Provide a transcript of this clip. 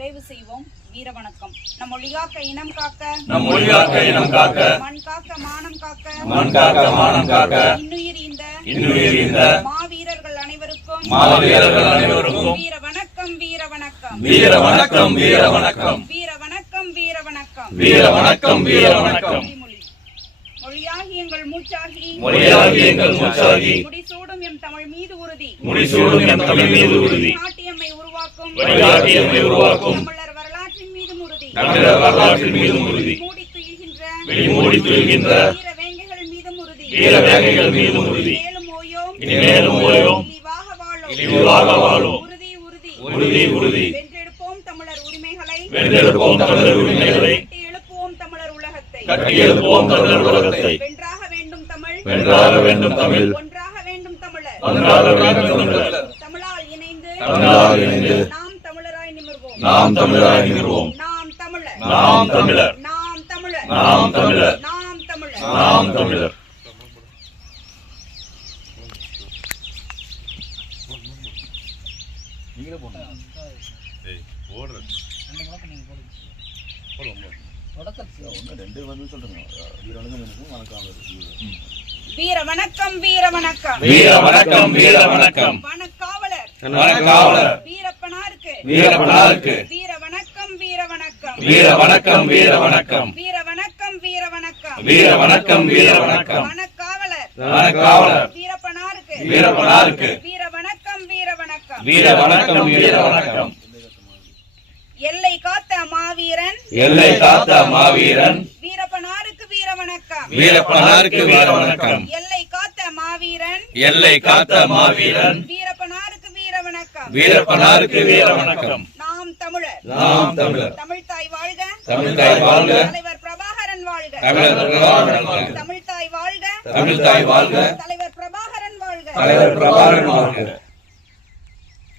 நிறைவு செய்வோம். வீர வணக்கம். நம் மொழிகாக்க இனம் காக்க, நம் மொழிகாக்க இனம் காக்க, மண் காக்க மானம் காக்க, மண் காக்க மானம் காக்க, இன்னுயிர் இந்த மாவீரர்கள் அனைவருக்கும் வீர வணக்கம், வீர வணக்கம், வீர வணக்கம், வீர வணக்கம், வீர வணக்கம், வீர வணக்கம், வீர வணக்கம், வீர வணக்கம். மொழியாகி எங்கள் மூச்சாகி, மொழியாகி எங்கள் மூச்சாகி, முடிசூடும் எம் தமிழ் மீது உறுதி, முடிசூடும் எம் தமிழ் மீது உறுதி, நாட்டியம்மை உருவாக்கும், நாட்டியம்மை உருவாக்கும், தமிழர் வரலாற்றின் மீதும் உறுதி, தமிழர் வரலாற்றின் மீதும் உறுதி, வெளிமூடி துயில்கின்ற வீர வேங்கைகள் மீதும் உறுதி, வீர வேங்கைகள் மீதும் உறுதி, இனிமேலும் ஓயோம், இழிவாக வாழும், உறுதி உறுதி, உறுதி உறுதி, வென்றெடுப்போம் தமிழர் உரிமைகளை, வென்றெடுப்போம் தமிழர் உரிமைகளை, எழுப்புவோம் தமிழர் உலகத்தை, கட்டி எழுப்புவோம் தமிழர் உலகத்தை, வென்றாக வேண்டும் தமிழ், வென்றாக வேண்டும் தமிழ், ஒன்றாக வேண்டும் தமிழர், ஒன்றாக வேண்டும் தமிழர், தமிழால் இணைந்து நாம் தமிழராய் நிமிர்வோம், நாம் தமிழராய் நிமிர்வோம், நாம் தமிழர், நாம் தமிழர், நாம் தமிழர், நாம் தமிழர், நாம் தமிழர், நாம் தமிழர். வீர வணக்கம், வீர வணக்கம், வீர வணக்கம், வீர வணக்கம், வணக்காவலர், வணக்காவலர், வீரப்பனாருக்கு, வீரப்பனாருக்கு, வீர வணக்கம், வீர வணக்கம், வீர வணக்கம், வீர வணக்கம், வீர வணக்கம், வீர வணக்கம், வீர வணக்கம், வீர வணக்கம், வணக்காவலர், வணக்காவலர், வீரப்பனாருக்கு, வீரப்பனாருக்கு, வீர வணக்கம், வீர வணக்கம், வீர வணக்கம், வீர வணக்கம். எல்லை காத்த மாவீரன், எல்லை காத்த மாவீரன், வீரப்பனாருக்கு வீர வணக்கம், வீரப்பனாருக்கு வீர வணக்கம், எல்லை காத்த மாவீரன், எல்லை காத்த மாவீரன், வீரப்பனாருக்கு வீர வணக்கம், வீரப்பனாருக்கு வீர வணக்கம். நாம் தமிழர், நாம் தமிழர், தமிழ்தாய் வாழ்க, தமிழ்தாய் வாழ்க, தலைவர் பிரபாகரன் வாழ்க, தலைவர் பிரபாகரன் வாழ்க, தமிழ்தாய் வாழ்க, தமிழ்தாய் வாழ்க, தலைவர் பிரபாகரன் வாழ்க, தலைவர் பிரபாகரன் வாழ்க.